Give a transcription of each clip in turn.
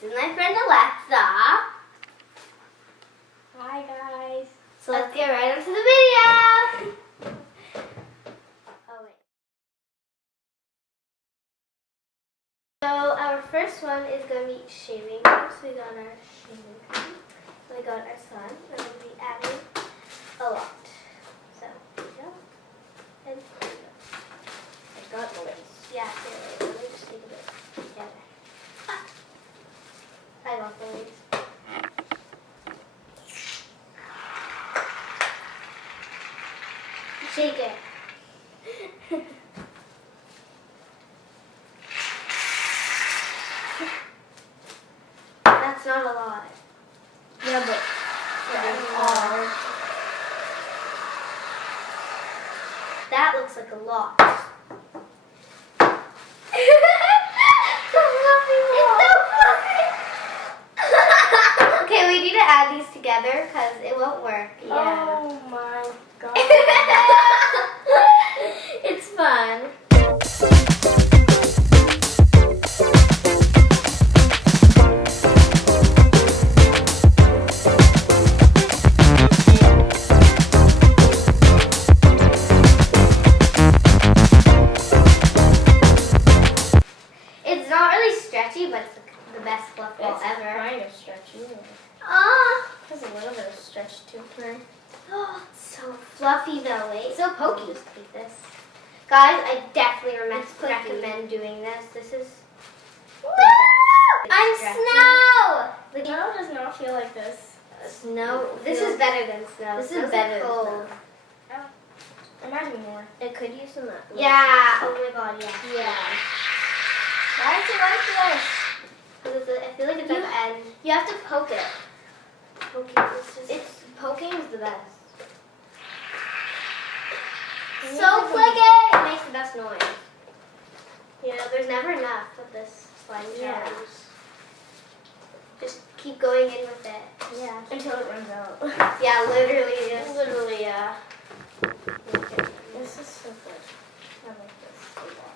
This is my friend Alexa. Hi guys. So let's get right into the video. Oh wait. So our first one is going to be shaving cream. So we got our shaving cream. We got our sun. I'm going to be adding a lot. So here we go. And here we go. I got the lace. Yeah, here, wait, let me just take a bit together. Ah. I got the lace. Shake it. That's not a lot. Yeah, but That looks like a lot. Okay, we need to add these together because it won't work. Yeah. Oh my god. It's fun. It's not really stretchy, but it's the best fluff ball It's ever. kind of stretchy. Ah. Has a little bit of stretch to it. Oh, so fluffy though. Wait, so pokey. Just take this, guys. I definitely recommend doing this. This is. Woo! I'm stretchy. snow. The Snow does not feel like this. snow. This is better than snow. This is Snow's better than cold. snow. Imagine more. It could use some. Yeah. Oh my god. Yeah. Yeah. Why is it like this? Because I feel like it's at the end. You have to poke it. Okay. Poking is the best. So clicky. It makes the best noise. You know, there's never enough of this slime Yeah. challenge. Just keep going in with it. Yeah. Until it runs out. Yeah, literally just. Literally, yeah. This is so good. I like this a lot.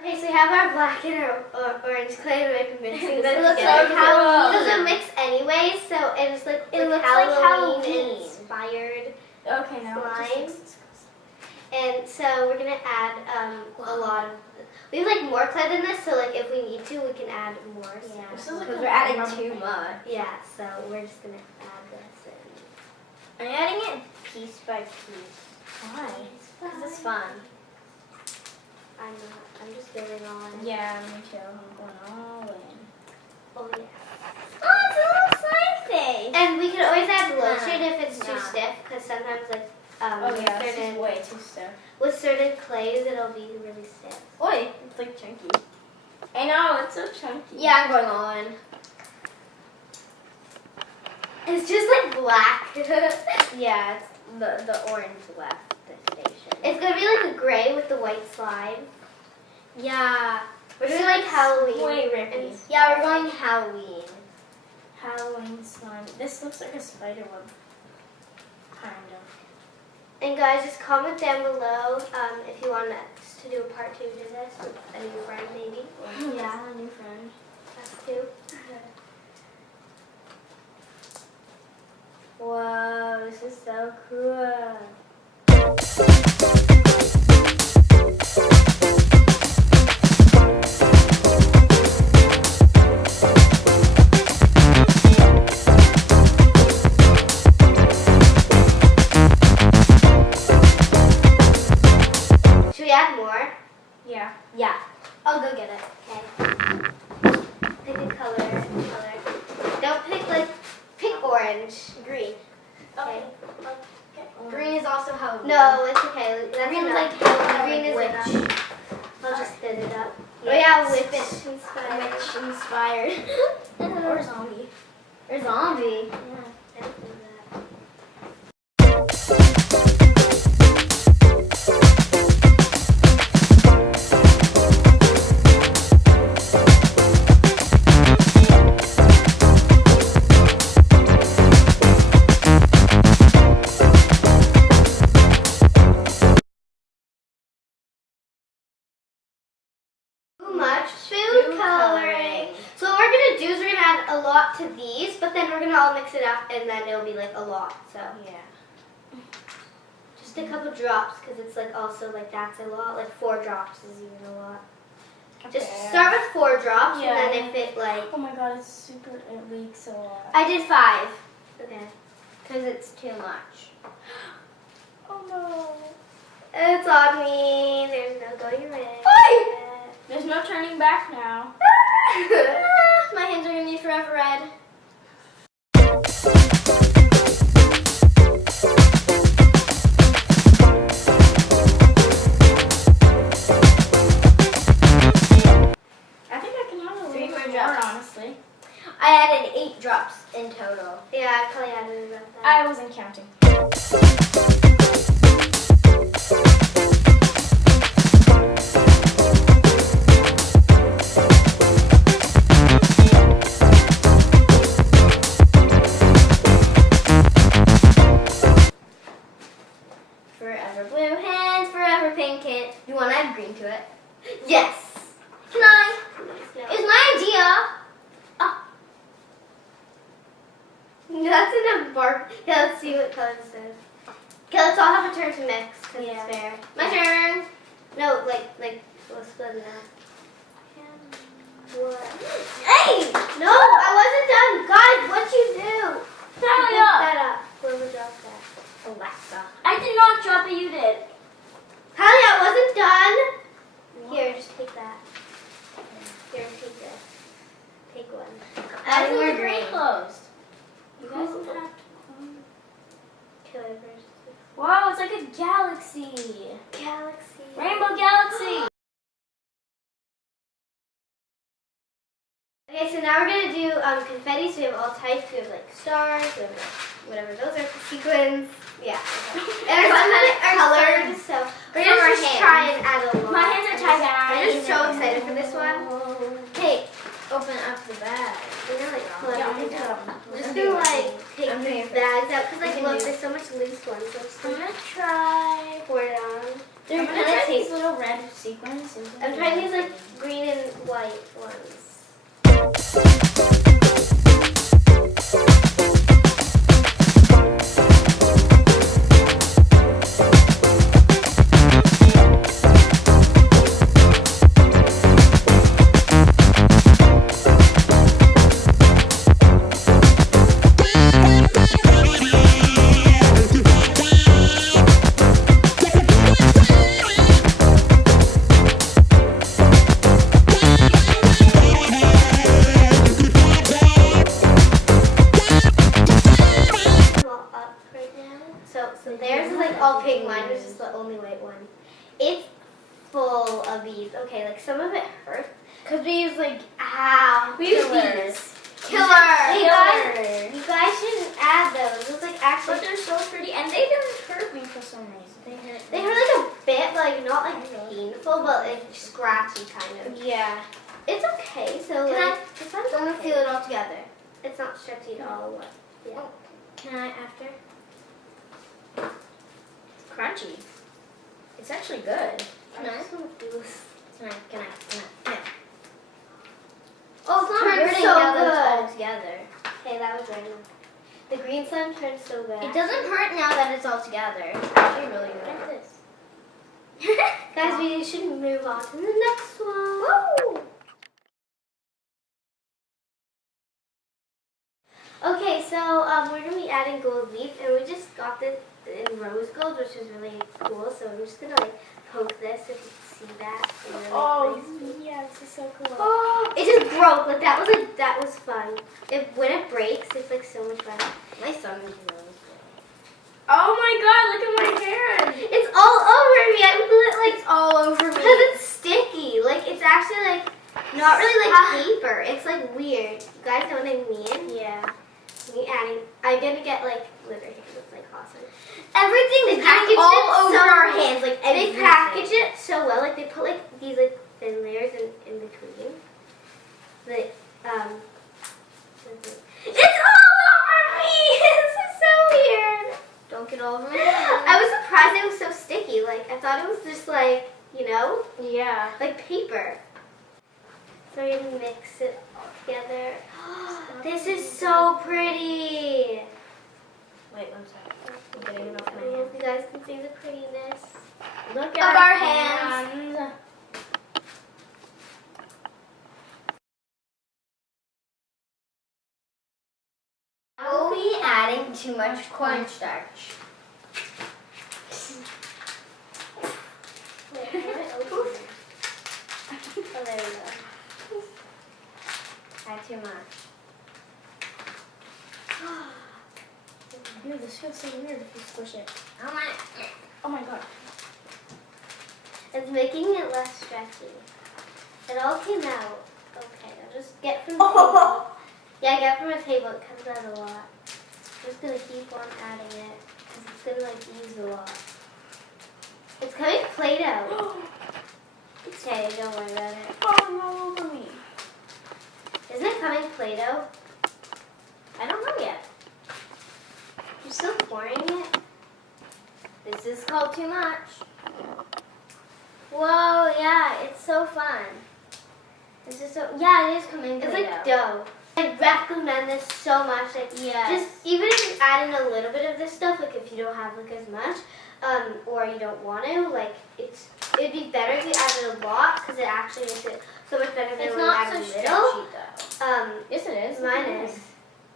Okay, so we have our black and our orange clay to make mixing. That looks like so Halloween. cool. It doesn't mix anyway, so it's like It looks like Halloween Halloween. inspired. Okay, now Slime. And so we're gonna add a lot of. We have like more clay than this, so like if we need to, we can add more. So. Yeah. This is like Because a we're adding rubber too band. much. Yeah, so we're just gonna add this in. I'm adding it piece by piece. Why? Because it's fun. I'm not. I'm just getting on. Yeah, me too. I'm going all in. Oh yeah. Oh, it's a little slime face. And we can always add lotion if it's too Nah. stiff, because sometimes like Oh with yeah, this certain is way too stiff. with certain clays it'll be really stiff. Oi, it's like chunky. I know, it's so chunky. Yeah, I'm going on. It's just like black. Yeah, it's the orange left the station. It's gonna be like a gray with the white slime. Yeah. We're doing like Halloween. Way rippy. And- Yeah, we're going Halloween. Halloween slime. This looks like a spider web. Kind of. And guys, just comment down below if you want us to do a part 2 to this with a new friend maybe. Or Yeah, a new friend. us too. Whoa, this is so cool. Should we add more? Yeah. Yeah. I'll go get it. Okay. Pick a color. Don't pick orange. Green. Okay. Green is also Halloween. No, it's okay. That's Green is enough. like Halloween, Green is like enough. I'll just spit it up. Yeah, Oh yeah, spit. witch inspired. Witch inspired. Or zombie. Or zombie. Yeah. I don't do that. we're gonna all mix it up, and then it'll be like a lot. So Yeah. just a couple drops, because it's like also like that's a lot. Like 4 drops is even a lot. Just Okay. start with 4 drops, Yeah. and then if it like Oh my god, it's super, it leaks a lot. I did 5. Okay. Because it's too much. Oh no. It's on me. There's no going away. There's no turning back now. My hands are gonna be forever red. I think I can handle 3 3 more more drops. honestly. I added 8 drops in total. Yeah, I probably added about that. I wasn't counting. Forever blue hands, forever pink hands. You want to add green to it? Yes. Can I? It's my idea. Oh. That's enough bark. Yeah, let's see what color this is. Okay, let's all have a turn to mix because Yeah. it's fair. My turn. No, like we'll split it out. What? Hey! No, I wasn't done. Guys, what'd you do? Hurry Pick up. that up. Whoever dropped that. Alexa. I did not drop it, you did. Hallie, I wasn't done. Here, just take that. Here, take this. Take one. I Adding think more we're very green. closed. You guys Cool. have Whatever. Wow, it's like a galaxy. Galaxy. Rainbow galaxy. Okay, so now we're gonna do confetti. So we have all types. We have like stars. We have like whatever those are. Sequins. Yeah. And our suns are colored. So we're From our gonna just hands. try and add a lot. My hands are tied down. I'm just so excited for this one. Hey, Open up the bag. we're gonna like pull Yeah, everything yeah. out. We're just gonna like take I'm these here. bags out because like You can look, do- there's so much loose ones. So just I'm gonna gonna try. pour it on. They're I'm gonna gonna try take- these little red sequins. I'm trying these like green and white ones. All up right now. So theirs is like all pink. Mine was just the only white one. It's full of bees. Okay, like some of it hurts because we use like we use Killers. bees. Killer. Killer. You guys shouldn't add those. It's like But actually they're so pretty, and they don't hurt me for some reason. they hurt like a bit, but like not like painful, but like scratchy kind of. Yeah. It's okay. So Can like this one's I'm gonna okay. feel it all together. It's not stretchy at all. Yeah. Can I after? It's crunchy. It's actually good. Can I? Just wanna feel this. Can I? Oh, it's Turns hurting so now that good. it's all together. Okay, that was random. The green slime turned so good. It doesn't hurt now that it's all together. It's actually really good. Like this. Guys, we should move on to the next one. Woo! Okay, so we're going to be adding gold leaf, and we just got this in rose gold, which is really cool. So I'm just going to like poke this if you can see that. And then, Oh, like, yeah, this is so cool. oh, it just broke. Like that was fun. When it breaks, it's like so much fun. My son is rose. Oh my god, look at my hand. It's all over me. I blew it like It's all over me. because it's sticky. Like it's actually like not really like paper. It's like weird. You guys know what I mean? Yeah. Me adding. I'm gonna get like glitter here. It's like awesome. Everything They is packaged all it over so our well. hands. Like They everything. package it so well. Like they put like these like thin layers in between. The It's all over me. This is so weird. Don't get all over my I was surprised it was so sticky. Like I thought it was just like Yeah. like paper. So we're gonna mix it all together. This is so pretty. Wait 1 second. I'm getting it off I my don't know hand. if you guys can see the prettiness. Look Of at our hands. We'll be adding too much cornstarch. Wait, how do I open it? Oh, there we go. Add too much. Dude, this feels so weird if you squish it. I want it. Oh my god. It's making it less stretchy. It all came out. Okay, I'll just get from the table. Yeah, get from the table. It comes out a lot. I'm just gonna keep on adding it because it's gonna like use a lot. It's coming Play-Doh. Okay, don't worry about it. Falling all over me. Isn't it coming Play-Doh? I don't know yet. You're still pouring it? This is called too much. Whoa, yeah, it's so fun. This is so. Yeah, it is coming. It's like dough. I recommend this so much. Like, Yes. just even if you add in a little bit of this stuff, like if you don't have like as much, or you don't want to, like it'd be better if you added a lot because it actually makes it so much better than It's when you not add so a stretchy little. though. Yes, it is. Mine is.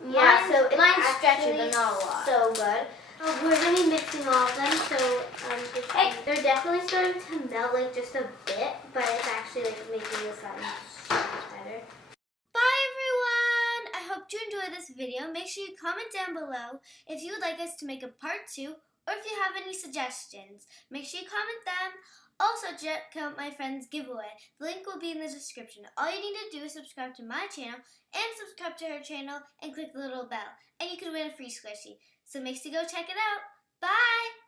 Yeah, so it's mine's actually stretchy, but not a lot. so good. We're gonna be mixing all of them, so Hey. they're definitely starting to melt like just a bit, but it's actually like making the slime so much better. Bye everyone! I hope you enjoyed this video. Make sure you comment down below if you would like us to make a part 2 or if you have any suggestions. Make sure you comment them. Also check out my friend's giveaway. The link will be in the description. All you need to do is subscribe to my channel and subscribe to her channel and click the little bell. And you can win a free squishy. So make sure you go check it out. Bye!